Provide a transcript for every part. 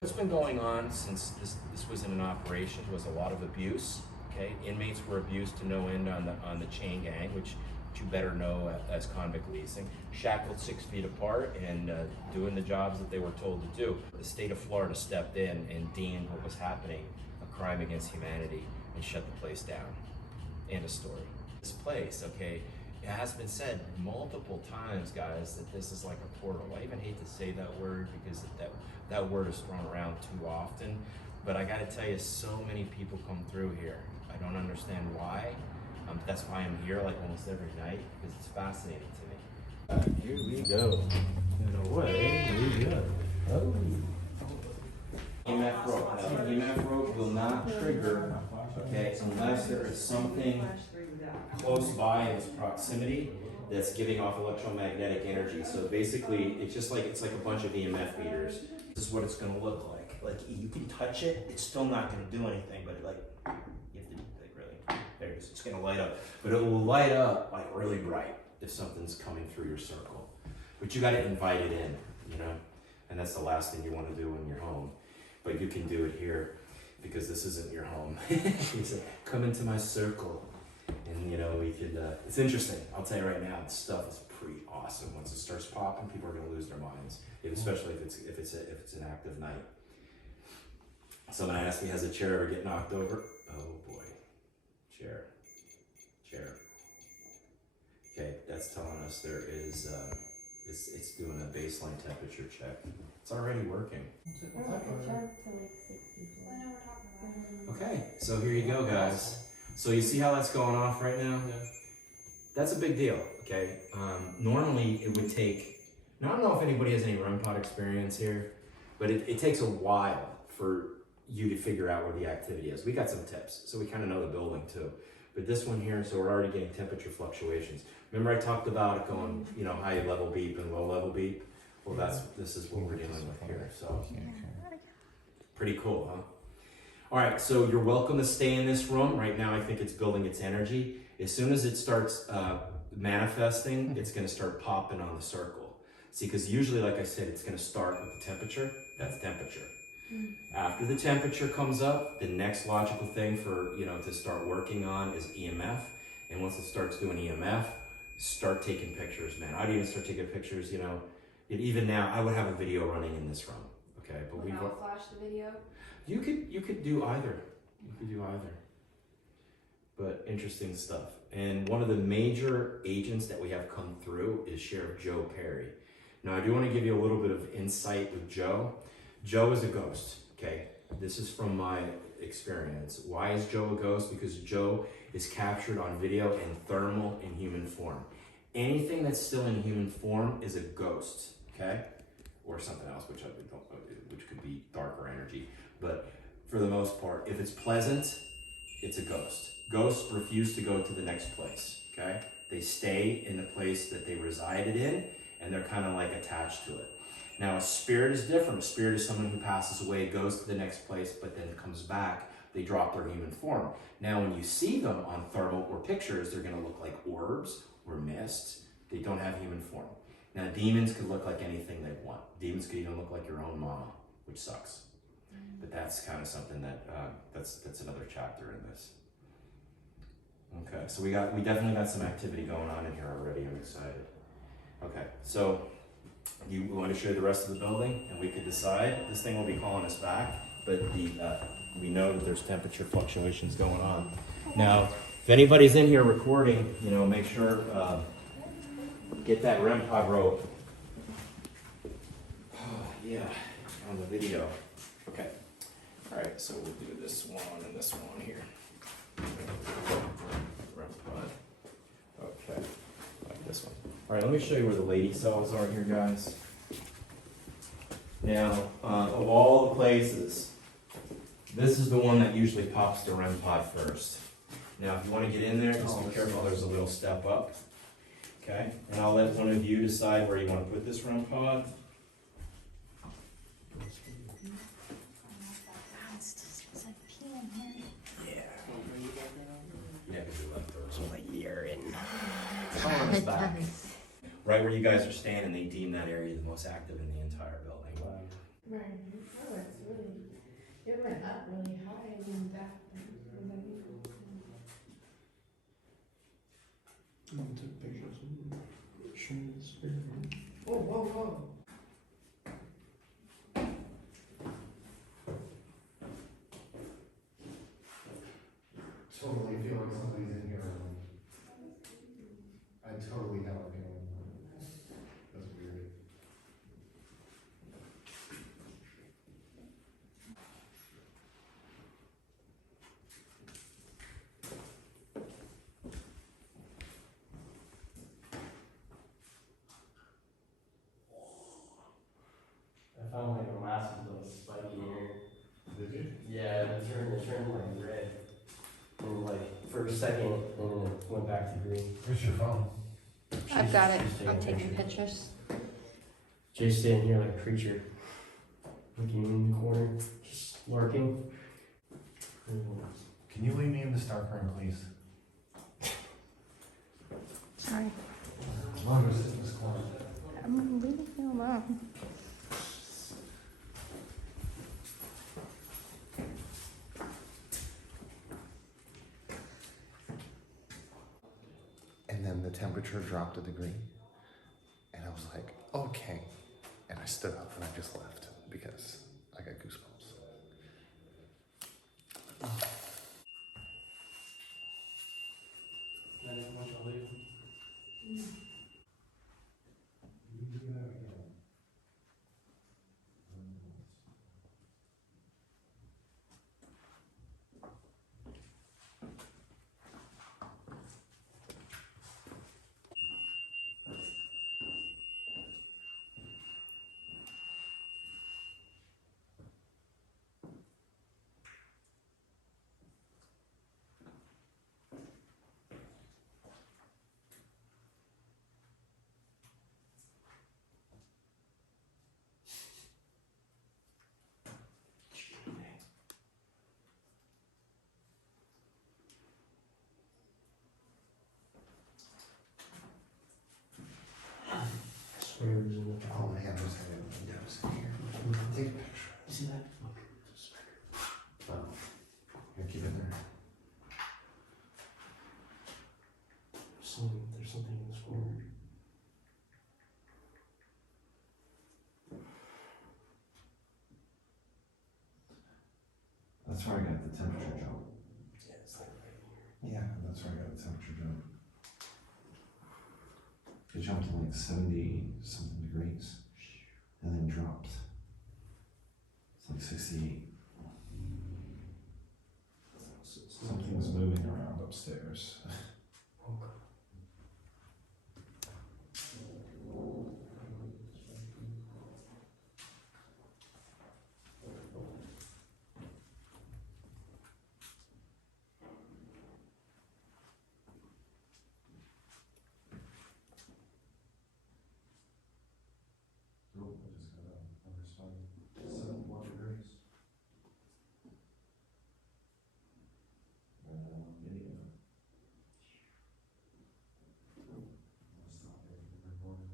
What's been going on since this was in operation was a lot of abuse. Okay, inmates were abused to no end on the chain gang, which you better know as convict leasing, shackled 6 feet apart and doing the jobs that they were told to do. The state of Florida stepped in and deemed what was happening a crime against humanity and shut the place down. End of story. This place, okay, it has been said multiple times, guys, that this is like a portal. I even hate to say that word because that word is thrown around too often. But I gotta tell you, so many people come through here. I don't understand why. That's why I'm here like almost every night, because it's fascinating to me. Here we go. And away we go. Oh. EMF rope. Now, EMF rope will not trigger, okay, unless there is something close by in its proximity that's giving off electromagnetic energy. So basically, it's like a bunch of EMF meters. This is what it's going to look like. Like you can touch it, it's still not going to do anything, but like you have to like really. There it is. It's going to light up, but it will light up like really bright if something's coming through your circle. But you got to invite it in, you know, and that's the last thing you want to do when you're home. But you can do it here because this isn't your home. You say, come into my circle. And you know, we could, it's interesting. I'll tell you right now, this stuff is pretty awesome. Once it starts popping, people are gonna lose their minds. Especially if it's an active night. Someone asked me, has a chair ever get knocked over? Oh boy, chair. Okay, that's telling us there is, it's doing a baseline temperature check. It's already working. Okay, so here you go, guys. So you see how that's going off right now? Yeah. That's a big deal, okay? Normally it would take, now I don't know if anybody has any REM pod experience here, but it takes a while for you to figure out where the activity is. We got some tips, so we kind of know the building too. But this one here, so we're already getting temperature fluctuations. Remember I talked about it going, you know, high level beep and low level beep? Well, this is what we're dealing with here, so. Pretty cool, huh? All right, so you're welcome to stay in this room. Right now, I think it's building its energy. As soon as it starts manifesting, it's gonna start popping on the circle. See, because usually, like I said, it's gonna start with the temperature. That's temperature. After the temperature comes up, the next logical thing for, you know, to start working on is EMF. And once it starts doing EMF, start taking pictures, man. I'd even start taking pictures, you know. Even now, I would have a video running in this room, okay? But we flash the video? You could do either. You could do either. But interesting stuff. And one of the major agents that we have come through is Sheriff Joe Perry. Now I do want to give you a little bit of insight with Joe. Joe is a ghost, okay? This is from my experience. Why is Joe a ghost? Because Joe is captured on video in thermal and human form. Anything that's still in human form is a ghost, okay? Or something else, which could be darker energy. But for the most part, if it's pleasant, it's a ghost. Ghosts refuse to go to the next place, okay? They stay in the place that they resided in, and they're kind of like attached to it. Now, a spirit is different. A spirit is someone who passes away, goes to the next place, but then comes back. They drop their human form. Now, when you see them on thermal or pictures, they're gonna look like orbs or mist. They don't have human form. Now, demons could look like anything they want. Demons could even look like your own mama, which sucks. But that's kind of something that, that's another chapter in this. Okay, so we definitely got some activity going on in here already. I'm excited. Okay, so we want to show you the rest of the building, and we could decide. This thing will be calling us back, but we know that there's temperature fluctuations going on. Now, if anybody's in here recording, you know, make sure, get that REM pod rope. Oh, yeah, on the video. Okay. All right, so we'll do this one and this one here. REM pod. Okay, like this one. All right, let me show you where the lady cells are here, guys. Now, of all the places, this is the one that usually pops the REM pod first. Now, if you want to get in there, just be careful. There's a little step up. Okay, and I'll let one of you decide where you want to put this REM pod. It's back. Right where you guys are standing, they deem that area the most active in the entire building. Right. Oh, it's really, it went up really high and that, was that you? I took pictures and showing the spirit. Whoa, whoa, whoa. Totally feel like somebody's in here. I totally have a feeling. That's weird. I found like a massive like spiky hair. Did you? Yeah, it turned like red. And like for a second, and then it went back to green. Where's your phone? I've got it. She's I'm a taking picture. pictures. Jay's standing here like a creature, looking in the corner, just lurking. Can you leave me in this dark room, please? Sorry. I'm gonna sit in this corner. I'm leaving you alone. And then the temperature dropped a degree. And I was like, okay. And I stood up and I just left because I got goosebumps. Swear it was in the Oh man, there's windows in here. Take a picture. You see that? Oh. Here, keep it there. There's something in this corner. That's where I got the temperature jump. Yeah, it's like right here. Yeah, that's where I got the temperature jump. It jumped to like 70 something degrees and then dropped. It's like 68. Something was moving around upstairs. Okay. Oh, I just got another spike. 71 degrees. Video. I'll stop it from recording.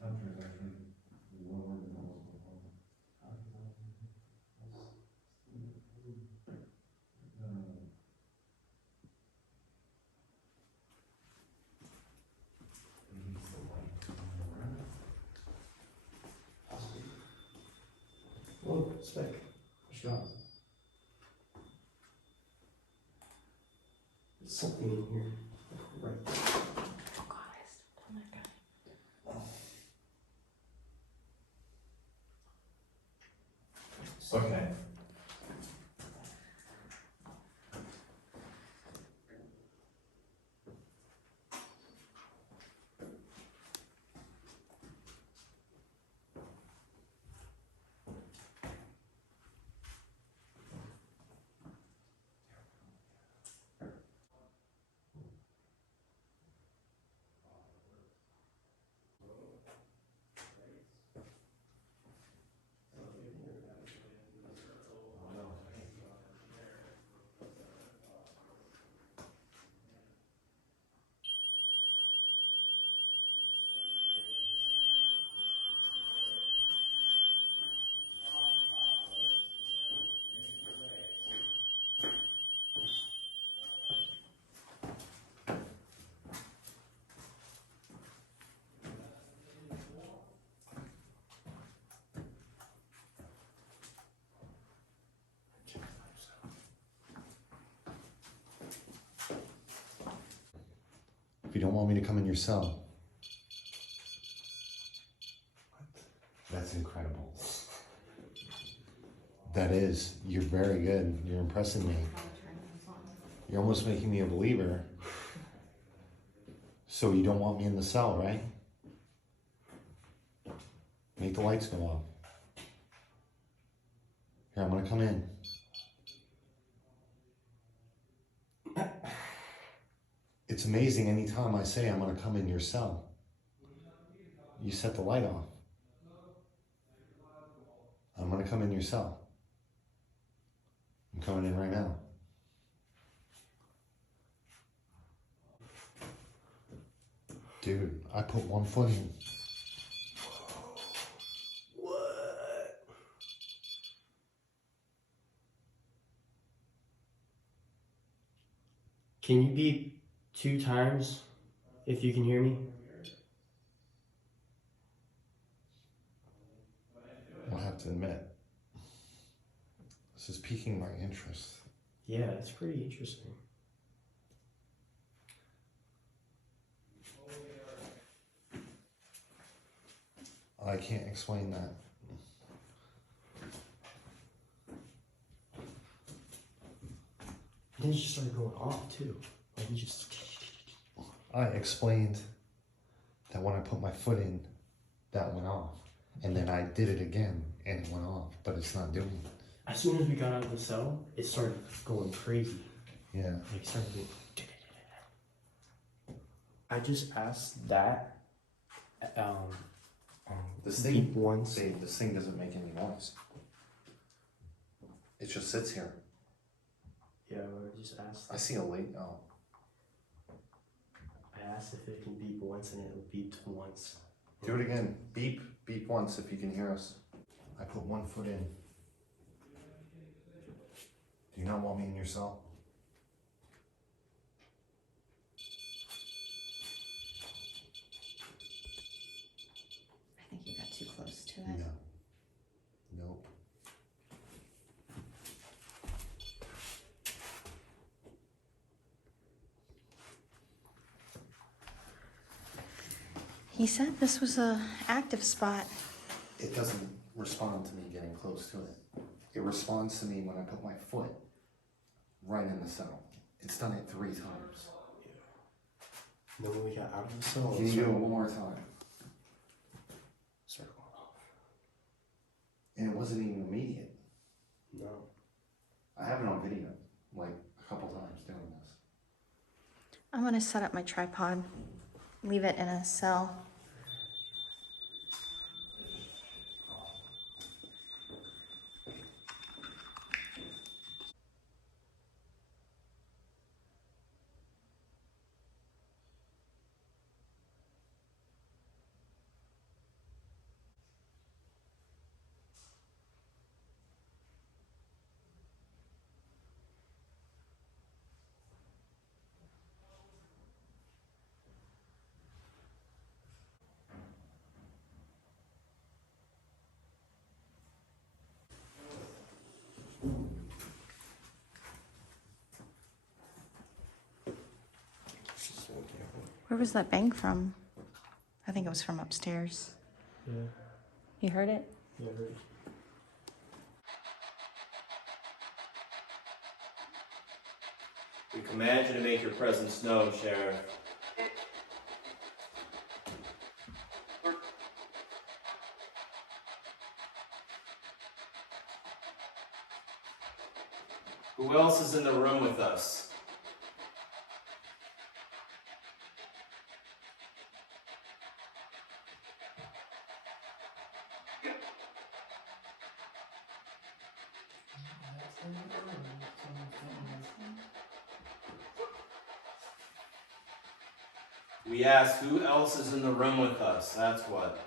Temperature is actually lower than it was before. Whoa, speck. Shot. There's something in here. Right. Oh God, I stepped on that guy. Okay. If you don't want me to come in your cell. That's incredible. That is. You're very good. You're impressing me. You're almost making me a believer. So you don't want me in the cell, right? Make the lights go off. Here, I'm gonna come in. It's amazing anytime I say I'm gonna come in your cell, you set the light off. I'm gonna come in your cell. I'm coming in right now. Dude, I put one foot in. What? Can you beep 2 times if you can hear me? I'll have to admit, this is piquing my interest. Yeah, it's pretty interesting. I can't explain that. Then it just started going off too. Like you just. I explained that when I put my foot in, that went off. And then I did it again and it went off, but it's not doing it. As soon as we got out of the cell, it started going crazy. Yeah. Like it started doing. I just asked that. This beep thing, once. this thing doesn't make any noise. It just sits here. Yeah, I just asked. I see a light. Oh. I asked if it can beep once, and it beeped once. Do it again. Beep. Beep once if you can hear us. I put one foot in. Do you not want me in your cell? I think you got too close to it. No. Nope. He said this was a active spot. It doesn't respond to me getting close to it. It responds to me when I put my foot right in the cell. It's done it 3 times. Then when we got out of the cell, Can you do it one more time? started going off. And it wasn't even immediate. No. I have it on video, like a couple times doing this. I'm gonna set up my tripod, leave it in a cell. Where was that bang from? I think it was from upstairs. Yeah. You heard it? Yeah, I heard. We command you to make your presence known, Sheriff. Who else is in the room with us? We ask who else is in the room with us, that's what.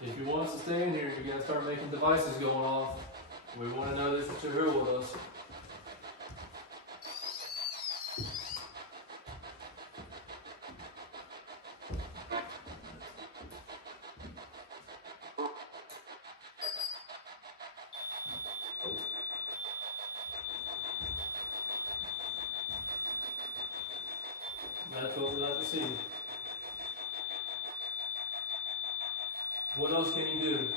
If you want us to stay in here, you're gonna start making devices going off. We want to know this that you're here with us. That's what we like to see. What else can you do?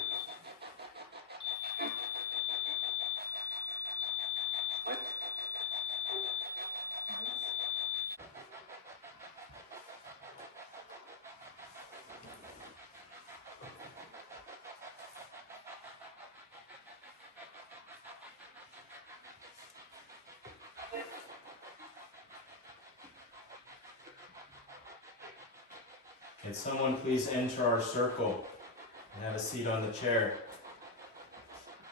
Can someone please enter our circle and have a seat on the chair?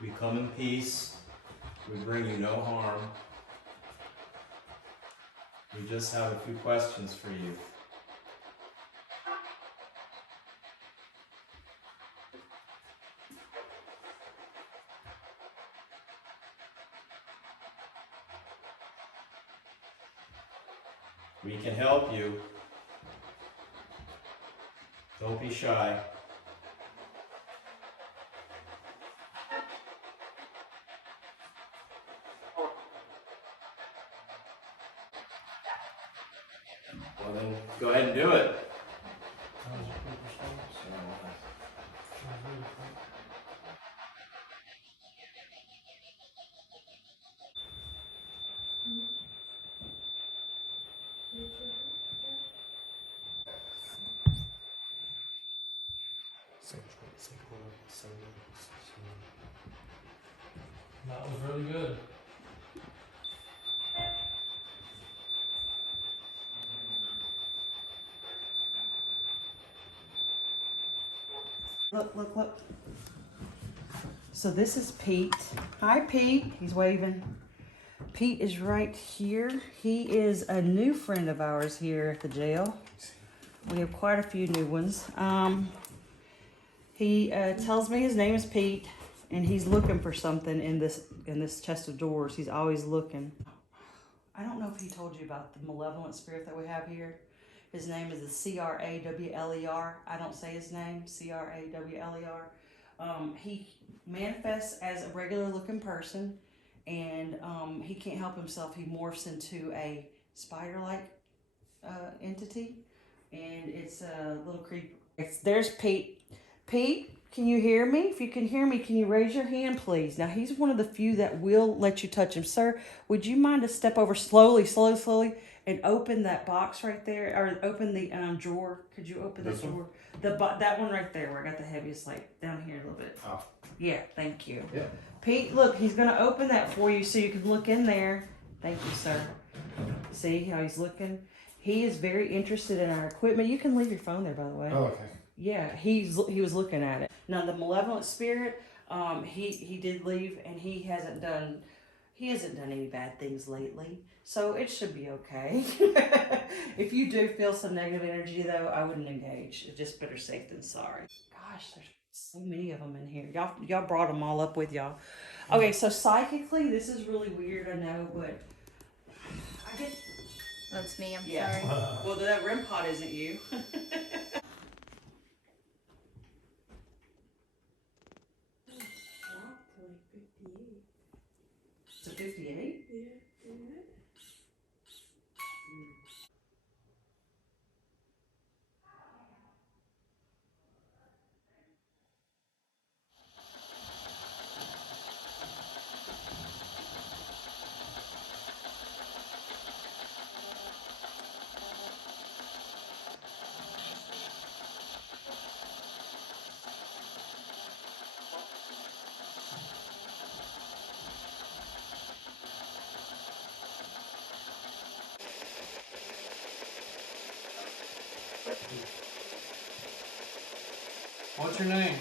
We come in peace. We bring you no harm. We just have a few questions for you. We can help you. Don't be shy. Well then, go ahead and do it. That was really good. Look, look, look. So this is Pete. Hi, Pete. He's waving. Pete is right here. He is a new friend of ours here at the jail. We have quite a few new ones. He tells me his name is Pete, and he's looking for something in this chest of drawers. He's always looking. I don't know if he told you about the malevolent spirit that we have here. His name is the Crawler. I don't say his name, Crawler. He manifests as a regular looking person, and he can't help himself. He morphs into a spider-like entity, and it's a little creepy. There's Pete. Pete, can you hear me? If you can hear me, can you raise your hand, please? Now, he's one of the few that will let you touch him. Sir, would you mind to step over slowly, and open that box right there, or open the drawer? Could you open that drawer? That one right there where I got the heaviest, like down here a little bit. Oh. Yeah, thank you. Yeah. Pete, look, he's gonna open that for you so you can look in there. Thank you, sir. See how he's looking? He is very interested in our equipment. You can leave your phone there, by the way. Oh, okay. Yeah, he was looking at it. Now the malevolent spirit, he did leave, and he hasn't done any bad things lately, so it should be okay. If you do feel some negative energy, though, I wouldn't engage. It's just better safe than sorry. Gosh, there's so many of them in here. Y'all brought them all up with y'all. Okay, so psychically, this is really weird, I know, but I get. That's me, I'm Yeah. sorry. Well, that REM pod isn't you. It's a 58? Yeah. What's your name?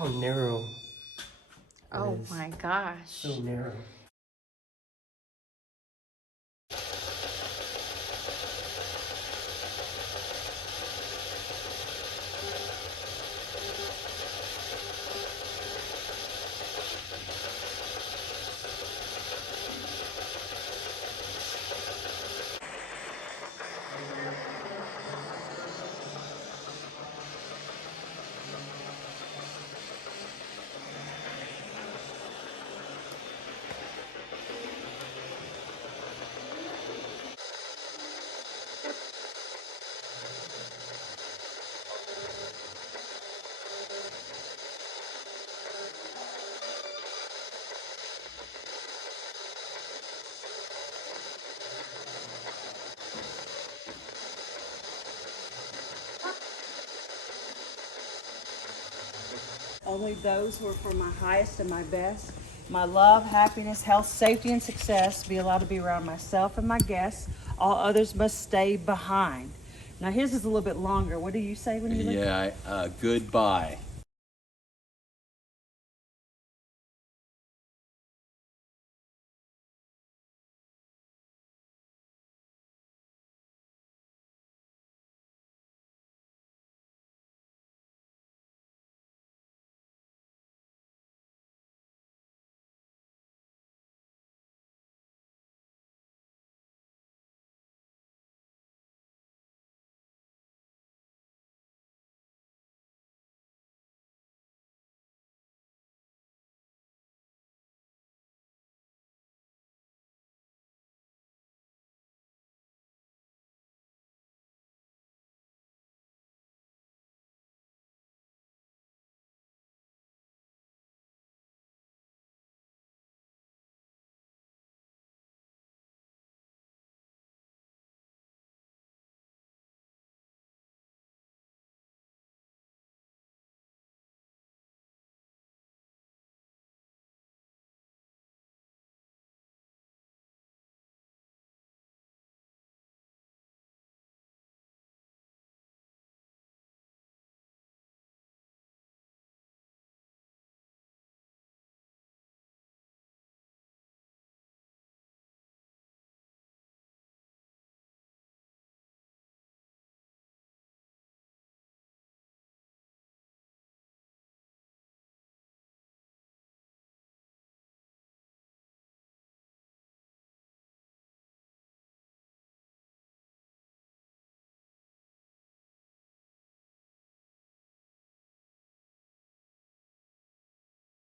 Look how narrow. it Oh is. my gosh. So narrow. Only those who are for my highest and my best, my love, happiness, health, safety, and success be allowed to be around myself and my guests. All others must stay behind. Now his is a little bit longer. What do you say when you look? Yeah, goodbye.